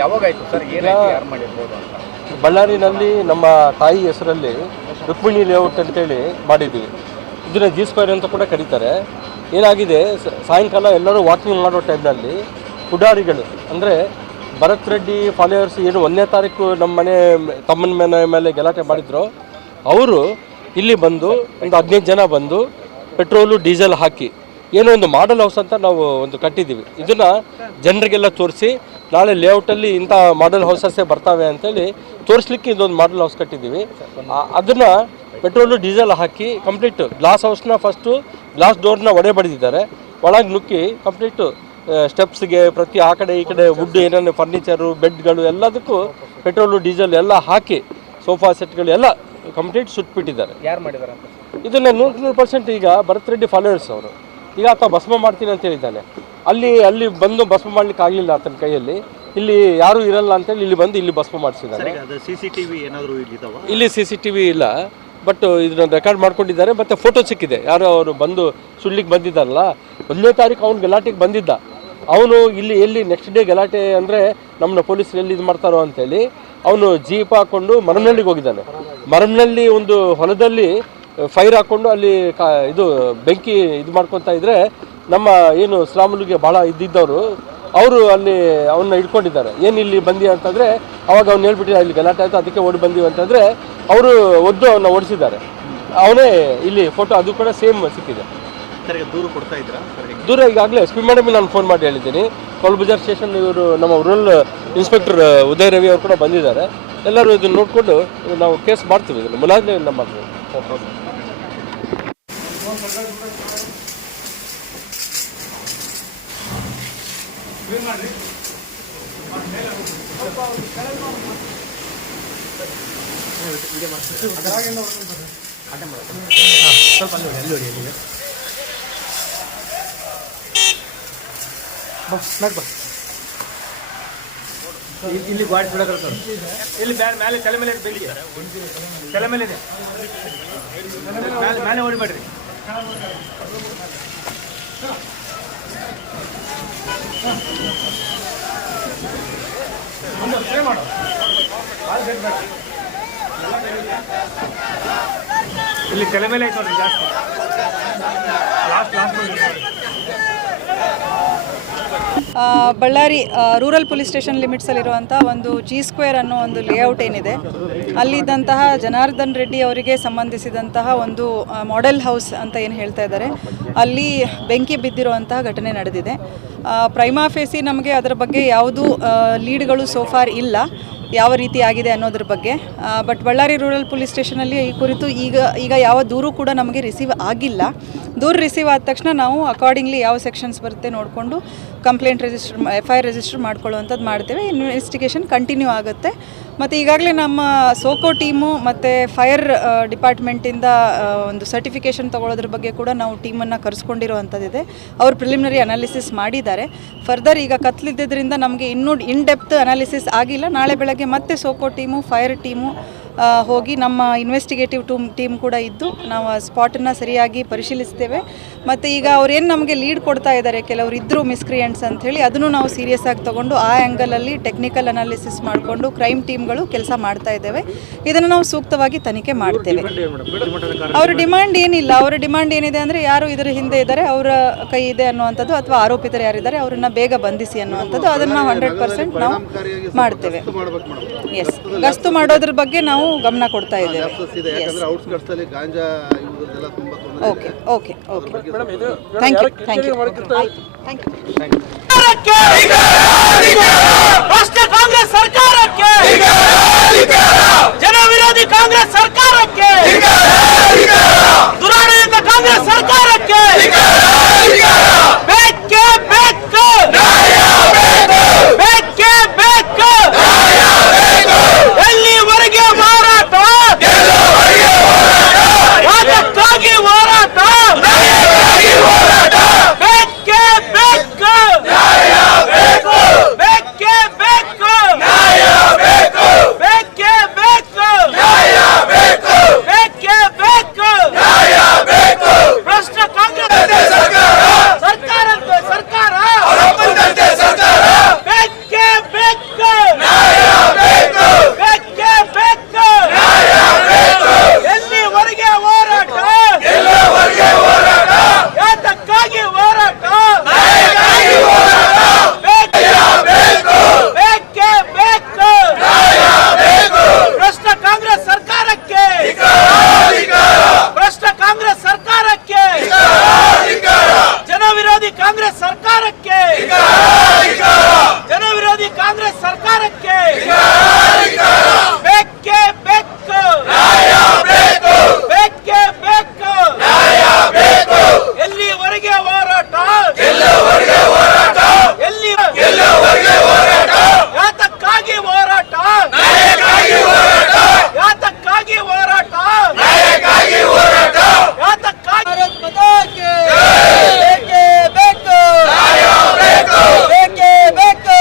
ಯಾವಾಗಾಯ್ತು sir? ಯಾರು ಮಾಡಿರ್ಬೋದು ಅಂತ? ಬಳ್ಳಾರಿನಲ್ಲಿ ನಮ್ಮ ತಾಯಿ ಹೆಸರಲ್ಲಿ ರುಕ್ಮಿಣಿ ಲೇಔಟ್ ಅಂತೇಳಿ ಮಾಡಿದ್ವಿ. ಇದನ್ನ G ಸ್ಕ್ವೇರ್ ಅಂತ ಕೂಡ ಕರೀತಾರೆ. ಏನಾಗಿದೆ, ಸಾಯಂಕಾಲ ಎಲ್ಲರೂ ವಾಕಿಂಗ್ ಮಾಡೋ ಟೈಮ್ನಲ್ಲಿ ಪುಡಾರಿಗಳು ಅಂದರೆ ಭರತ್ ರೆಡ್ಡಿ ಫಾಲೋವರ್ಸ್ ಏನು 1ನೇ ತಾರೀಕು ನಮ್ಮ ಮನೆ ತಮ್ಮನ ಮನೆ ಮೇಲೆ ಗಲಾಟೆ ಮಾಡಿದ್ರು, ಅವರು ಇಲ್ಲಿ ಬಂದು ಒಂದು 15 ಜನ ಬಂದು ಪೆಟ್ರೋಲು ಡೀಸೆಲ್ ಹಾಕಿ ಏನೋ ಒಂದು ಮಾಡೆಲ್ ಹೌಸ್ ಅಂತ ನಾವು ಒಂದು ಕಟ್ಟಿದ್ದೀವಿ. ಇದನ್ನು ಜನರಿಗೆಲ್ಲ ತೋರಿಸಿ ನಾಳೆ ಲೇಔಟಲ್ಲಿ ಇಂಥ ಮಾಡೆಲ್ ಹೌಸಸ್ಸೇ ಬರ್ತಾವೆ ಅಂತೇಳಿ ತೋರಿಸ್ಲಿಕ್ಕೆ ಇದೊಂದು ಮಾಡೆಲ್ ಹೌಸ್ ಕಟ್ಟಿದ್ದೀವಿ. ಅದನ್ನು ಪೆಟ್ರೋಲು ಡೀಸೆಲ್ ಹಾಕಿ ಕಂಪ್ಲೀಟ್ ಗ್ಲಾಸ್ ಹೌಸ್ನ ಫಸ್ಟು ಗ್ಲಾಸ್ ಡೋರ್ನ ಒಡೆ ಬಡಿದಿದ್ದಾರೆ. ಒಳಗೆ ನುಗ್ಗಿ ಕಂಪ್ಲೀಟು ಸ್ಟೆಪ್ಸ್ಗೆ ಪ್ರತಿ ಆ ಕಡೆ ಈ ಕಡೆ ವುಡ್ ಏನೇನು ಫರ್ನಿಚರು ಬೆಡ್ಗಳು ಎಲ್ಲದಕ್ಕೂ ಪೆಟ್ರೋಲು ಡೀಸೆಲ್ ಎಲ್ಲ ಹಾಕಿ ಸೋಫಾ ಸೆಟ್ಗಳು ಎಲ್ಲ ಕಂಪ್ಲೀಟ್ ಸುಟ್ಬಿಟ್ಟಿದ್ದಾರೆ. ಯಾರು ಮಾಡಿದ್ದಾರೆ ಅಂತ? ಇದನ್ನು 100% ಈಗ ಭರತ್ ರೆಡ್ಡಿ ಫಾಲೋವರ್ಸ್ ಅವರು. ಈಗ ಆತ ಭಸ್ಮ ಮಾಡ್ತೀನಿ ಅಂತ ಹೇಳಿದ್ದಾನೆ. ಅಲ್ಲಿ ಬಂದು ಭಸ್ಮ ಮಾಡ್ಲಿಕ್ಕೆ ಆಗಲಿಲ್ಲ ಆತನ ಕೈಯಲ್ಲಿ. ಇಲ್ಲಿ ಯಾರೂ ಇರಲ್ಲ ಅಂತೇಳಿ ಇಲ್ಲಿ ಬಂದು ಇಲ್ಲಿ ಭಸ್ಮ ಮಾಡಿಸಿದ್ದಾರೆ. ಇಲ್ಲಿ CCTV ಇಲ್ಲ, ಬಟ್ ಇದನ್ನ ರೆಕಾರ್ಡ್ ಮಾಡ್ಕೊಂಡಿದ್ದಾರೆ. ಮತ್ತು ಫೋಟೋ ಸಿಕ್ಕಿದೆ, ಯಾರು ಅವರು ಬಂದು ಸುಡ್ಲಿಕ್ಕೆ ಬಂದಿದ್ದಾರಲ್ಲ 1ನೇ ತಾರೀಕು ಅವ್ನು ಗಲಾಟೆಗೆ ಬಂದಿದ್ದ. ಅವನು ಇಲ್ಲಿ ಎಲ್ಲಿ ನೆಕ್ಸ್ಟ್ ಡೇ ಗಲಾಟೆ ಅಂದರೆ ನಮ್ಮನ್ನ ಪೊಲೀಸರು ಎಲ್ಲಿ ಇದು ಮಾಡ್ತಾರೋ ಅಂತೇಳಿ ಅವನು ಜೀಪ್ ಹಾಕ್ಕೊಂಡು ಮರಮನಹಳ್ಳಿಗೆ ಹೋಗಿದ್ದಾನೆ. ಮರಮನಹಳ್ಳಿ ಒಂದು ಹೊಲದಲ್ಲಿ ಫೈರ್ ಹಾಕ್ಕೊಂಡು ಅಲ್ಲಿ ಇದು ಬೆಂಕಿ ಇದು ಮಾಡ್ಕೊತಾ ಇದ್ರೆ ನಮ್ಮ ಏನು ಸ್ಲಾಮುಲಿಗೆ ಭಾಳ ಇದ್ದಿದ್ದವರು ಅವರು ಅಲ್ಲಿ ಅವನ್ನ ಹಿಡ್ಕೊಂಡಿದ್ದಾರೆ. ಏನು ಇಲ್ಲಿ ಬಂದಿ ಅಂತಂದರೆ ಅವಾಗ ಅವ್ನು ಹೇಳ್ಬಿಟ್ಟಿದ್ದಾರೆ ಇಲ್ಲಿ ಗಲಾಟೆ ಆಯಿತು ಅದಕ್ಕೆ ಓಡಿ ಬಂದೀವಿ ಅಂತಂದರೆ ಅವರು ಒದ್ದು ಅವನ್ನ ಓಡಿಸಿದ್ದಾರೆ. ಅವನೇ ಇಲ್ಲಿ ಫೋಟೋ ಅದು ಕೂಡ ಸೇಮ್ ಸಿಕ್ಕಿದೆ. ದೂರು ಕೊಡ್ತಾ ಇದ್ರ? ದೂರ ಈಗಾಗಲೇ SP ಮೇಡಮ್ಗೆ ನಾನು ಫೋನ್ ಮಾಡಿ ಹೇಳಿದ್ದೀನಿ. ಕೊಲ್ಬಜಾರ್ ಸ್ಟೇಷನ್ ಇವರು ನಮ್ಮ ರೂರಲ್ ಇನ್ಸ್ಪೆಕ್ಟರ್ ಉದಯ್ ರವಿ ಅವರು ಕೂಡ ಬಂದಿದ್ದಾರೆ. ಎಲ್ಲರೂ ಇದನ್ನು ನೋಡಿಕೊಂಡು ನಾವು ಕೇಸ್ ಮಾಡ್ತೀವಿ. ಇದನ್ನು ಮುಲಾಜಿನ ಮಾಡ್ತೀವಿ. ಇಲ್ಲಿ ಗಾಡಿ ಬಿಡಕ ಇಲ್ಲಿ ಮೇಲೆ ತಲೆ ಮೇಲೆ ಬೆಳಿ ತಲೆ ಮೇಲೆ ಇದೆ, ಮೇಲೆ ಹೊಡಿಬೇಡ್ರಿ. ಇಲ್ಲಿ ತಲೆ ಮೇಲೆ ಐತೆ ನೋಡಿ ಜಾಸ್ತಿ. ಬಳ್ಳಾರಿ ರೂರಲ್ ಪೊಲೀಸ್ ಸ್ಟೇಷನ್ ಲಿಮಿಟ್ಸಲ್ಲಿರುವಂಥ ಒಂದು G ಸ್ಕ್ವೇರ್ ಅನ್ನೋ ಒಂದು ಲೇಔಟ್ ಏನಿದೆ, ಅಲ್ಲಿದ್ದಂತಹ ಜನಾರ್ದನ್ ರೆಡ್ಡಿ ಅವರಿಗೆ ಸಂಬಂಧಿಸಿದಂತಹ ಒಂದು ಮಾಡೆಲ್ ಹೌಸ್ ಅಂತ ಏನು ಹೇಳ್ತಾ ಇದ್ದಾರೆ, ಅಲ್ಲಿ ಬೆಂಕಿ ಬಿದ್ದಿರುವಂತಹ ಘಟನೆ ನಡೆದಿದೆ. ಪ್ರೈಮಾ ಫೇಸಿ ನಮಗೆ ಅದರ ಬಗ್ಗೆ ಯಾವುದೂ ಲೀಡ್ಗಳು ಸೋಫಾರ್ ಇಲ್ಲ, ಯಾವ ರೀತಿ ಆಗಿದೆ ಅನ್ನೋದ್ರ ಬಗ್ಗೆ. ಬಟ್ ಬಳ್ಳಾರಿ ರೂರಲ್ ಪೊಲೀಸ್ ಸ್ಟೇಷನಲ್ಲಿ ಈ ಕುರಿತು ಈಗ ಯಾವ ದೂರು ಕೂಡ ನಮಗೆ ರಿಸೀವ್ ಆಗಿಲ್ಲ. ದೂರು ರಿಸೀವ್ ಆದ ತಕ್ಷಣ ನಾವು ಅಕಾರ್ಡಿಂಗ್ಲಿ ಯಾವ ಸೆಕ್ಷನ್ಸ್ ಬರುತ್ತೆ ನೋಡಿಕೊಂಡು ಕಂಪ್ಲೇಂಟ್ FIR ರಿಜಿಸ್ಟರ್ ಮಾಡ್ಕೊಳ್ಳುವಂಥದ್ದು ಮಾಡ್ತೇವೆ. ಇನ್ವೆಸ್ಟಿಗೇಷನ್ ಕಂಟಿನ್ಯೂ ಆಗುತ್ತೆ. ಮತ್ತು ಈಗಾಗಲೇ ನಮ್ಮ ಸೋಕೋ ಟೀಮು ಮತ್ತು ಫೈರ್ ಡಿಪಾರ್ಟ್ಮೆಂಟಿಂದ ಒಂದು ಸರ್ಟಿಫಿಕೇಷನ್ ತೊಗೊಳೋದ್ರ ಬಗ್ಗೆ ಕೂಡ ನಾವು ಟೀಮನ್ನು ಕರೆಸ್ಕೊಂಡಿರುವಂಥದ್ದಿದೆ. ಅವರು ಪ್ರಿಲಿಮಿನರಿ ಅನಾಲಿಸಿಸ್ ಮಾಡಿದ್ದಾರೆ. ಫರ್ದರ್ ಈಗ ಕತ್ಲಿದ್ದರಿಂದ ನಮಗೆ ಇನ್ನೂ ಇನ್ ಡೆಪ್ತ್ ಅನಾಲಿಸಿಸ್ ಆಗಿಲ್ಲ. ನಾಳೆ ಬೆಳಗ್ಗೆ ಮತ್ತೆ ಸೋಕೋ ಟೀಮು ಫೈರ್ ಟೀಮು ಹೋಗಿ ನಮ್ಮ ಇನ್ವೆಸ್ಟಿಗೇಟಿವ್ ಟೀಮ್ ಕೂಡ ಇದ್ದು ನಾವು ಆ ಸ್ಪಾಟನ್ನು ಸರಿಯಾಗಿ ಪರಿಶೀಲಿಸ್ತೇವೆ. ಮತ್ತು ಈಗ ಅವ್ರೇನು ನಮಗೆ ಲೀಡ್ ಕೊಡ್ತಾ ಇದ್ದಾರೆ, ಕೆಲವರು ಇದ್ದರು ಮಿಸ್ಕ್ರಿಯೆಂಟ್ಸ್ ಅಂಥೇಳಿ, ಅದನ್ನು ನಾವು ಸೀರಿಯಸ್ ಆಗಿ ತೊಗೊಂಡು ಆ ಆ್ಯಂಗಲಲ್ಲಿ ಟೆಕ್ನಿಕಲ್ ಅನಾಲಿಸಿಸ್ ಮಾಡಿಕೊಂಡು ಕ್ರೈಮ್ ಟೀಮ್ಗಳು ಕೆಲಸ ಮಾಡ್ತಾ ಇದ್ದೇವೆ. ಇದನ್ನು ನಾವು ಸೂಕ್ತವಾಗಿ ತನಿಖೆ ಮಾಡ್ತೇವೆ. ಅವರ ಡಿಮಾಂಡ್ ಏನಿಲ್ಲ. ಅವರ ಡಿಮಾಂಡ್ ಏನಿದೆ ಅಂದರೆ ಯಾರು ಇದರ ಹಿಂದೆ ಇದ್ದಾರೆ, ಅವರ ಕೈ ಇದೆ ಅನ್ನುವಂಥದ್ದು, ಅಥವಾ ಆರೋಪಿತರು ಯಾರಿದ್ದಾರೆ ಅವರನ್ನು ಬೇಗ ಬಂಧಿಸಿ ಅನ್ನುವಂಥದ್ದು, ಅದನ್ನು 100% ನಾವು ಮಾಡ್ತೇವೆ. ಎಸ್, ಗಸ್ತು ಮಾಡೋದ್ರ ಬಗ್ಗೆ ನಾವು ಗಮನ ಕೊಡ್ತಾ ಇದ್ದೇವೆ. Okay okay okay, thank you thank you thank you. ರಾಷ್ಟ್ರ ಕಾಂಗ್ರೆಸ್ ಸರ್ಕಾರಕ್ಕೆ, ಜನ ವಿರೋಧಿ ಕಾಂಗ್ರೆಸ್ ಸರ್ಕಾರಕ್ಕೆ, ದುರಾಡಳಿತ ಕಾಂಗ್ರೆಸ್ ಸರ್ಕಾರಕ್ಕೆ ಬೇಕೇ ಬೇಕು, ಬೇಕೇ ಬೇಕು. ಎಲ್ಲಿವರೆಗೆ ಹೋರಾಟ, ಅದಕ್ಕಾಗಿ ಹೋರಾಟ, ಬೇಕೇ ಬೇಕು, ಬೇಕೇ ಸರ್ಕಾರಕ್ಕೆ ಬೇಕೇ ಬೇಕು, ಬೇಕೇ ಬೇಕು, ಎಲ್ಲಿವರೆಗೆ ಹೋರಾಟ, ಯಾತಕ್ಕಾಗಿ ಹೋರಾಟ, ಯಾತಕ್ಕಾಗಿ ಹೋರಾಟ, ಯಾತಕ್ಕಾಗಿ ಬೇಕೇ ಬೇಕು, ಬೇಕೇ ಬೇಕು.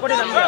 ಕೊಡಿ ನಮಗೆ